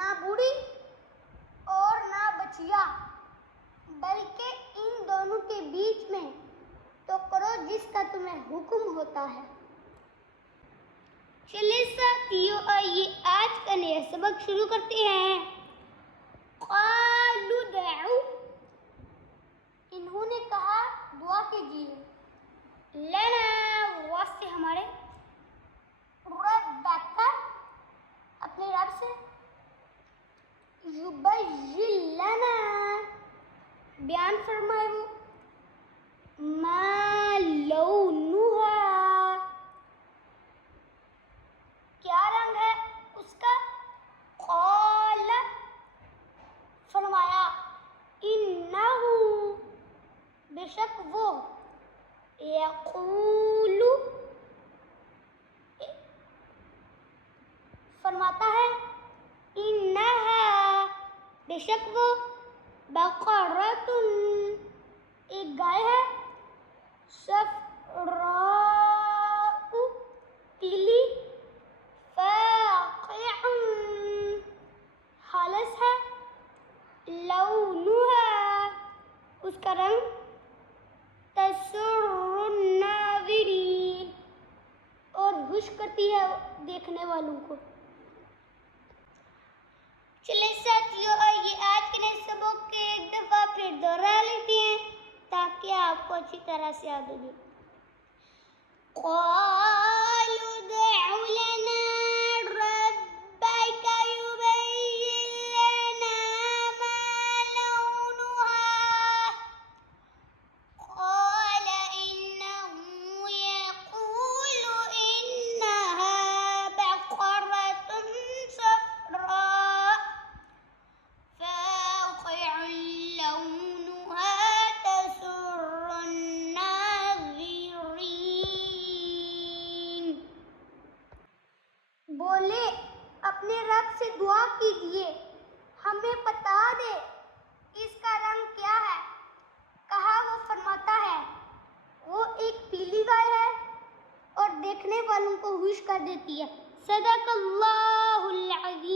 نہ بوڑھی اور نہ بچیا، بلکہ ان دونوں کے بیچ میں تو کرو جس کا تمہیں حکم ہوتا ہے۔ چلے ساتھیو، آئیے آج کا نیا سبق شروع کرتے ہیں۔ قالوا ادعوا، انہوں نے کہا دعا کیجیے، لنا، واسطے ہمارے، ربک، اپنے رب سے، یبین لنا، بیان فرمائے وہ، ما لونہا، کیا رنگ ہے اس کا، قال، فرمایا، انہو، بے شک وہ، یقول، فرماتا ہے، انہا، بے شک وہ، بقرۃ، ایک گائے ہے، صفراء، پیلی، فاقع، خالص ہے، لونہا، اس کا رنگ، تسر الناظرین، اور خوش کرتی ہے دیکھنے والوں کو۔ چلے ساتھیو، آئیے آج کے نئے سبق کے ایک دفعہ پھر دوہرا لیتے ہیں تاکہ آپ کو اچھی طرح سے یاد ہو جائے۔ قالوا ادع لنا ربك يبين لنا ما لونها، قال إنه يقول إنها بقرة صفراء فاقع لونها تسر الناظرين۔ بولے اپنے رب سے دعا کیجیے، ہمیں بتا دے اس کا رنگ کیا ہے۔ کہا وہ فرماتا ہے، وہ ایک پیلی گائے ہے اور دیکھنے والوں کو خوش کر دیتی ہے۔ صدق اللہ العظیم۔